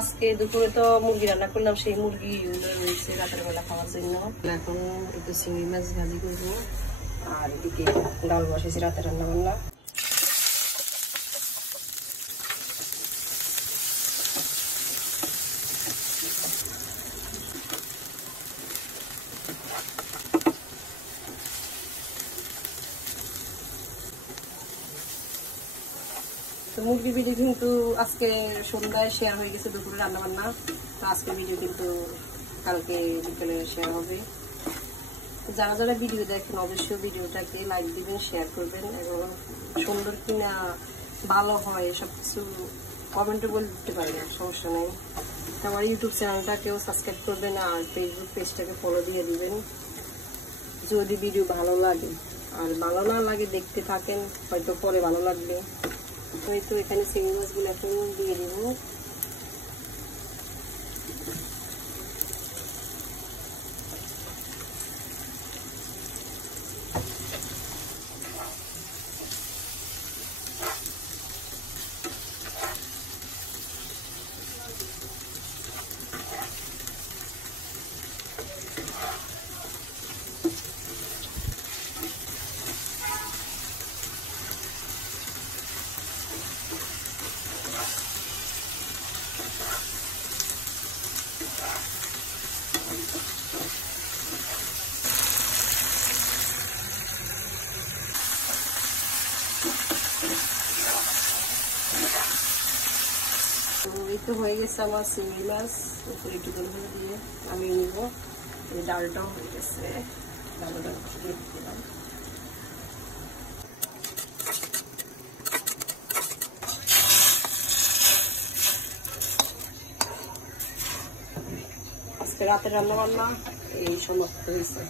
আজকে দুপুরে তো মুরগি রান্না করলাম, সেই মুরগি রয়েছে রাতের বেলা খাওয়ার জন্য। এখন একটু চিংড়ি মাছ ভাজি করবো, আর এদিকে ডাল বসেছি রাতে রান্না বান্না। তো মুরগির ভিডিও কিন্তু আজকে সন্ধ্যায় শেয়ার হয়ে গেছে, দুপুরে রান্না বান্না। তো আজকের ভিডিও কিন্তু কালকে বিকেলে শেয়ার হবে। তো যারা যারা ভিডিও দেখেন অবশ্যই ভিডিওটাকে লাইক দিবেন, শেয়ার করবেন, এবং সুন্দর কিনা ভালো হয় সব কিছু কমেন্টে বলতে পারেন, সমস্যা নেই। আমার ইউটিউব চ্যানেলটাকেও সাবস্ক্রাইব করবেন, আর ফেসবুক পেজটাকে ফলো দিয়ে দিবেন যদি ভিডিও ভালো লাগে। আর ভালো না লাগে দেখতে থাকেন, হয়তো পরে ভালো লাগবে। তো এখানে চিংড়ি মাছগুলো এখন দিয়ে দিব। এই তো হয়ে গেছে আমার চিংড়ি মাছ, উপরে একটু গরম দিয়ে আমি নিব। এই ডালটাও হয়ে গেছে, ডালটা দিয়ে দিলাম। আজকে রাতের রান্না বান্না এই সমাপ্ত হয়েছে।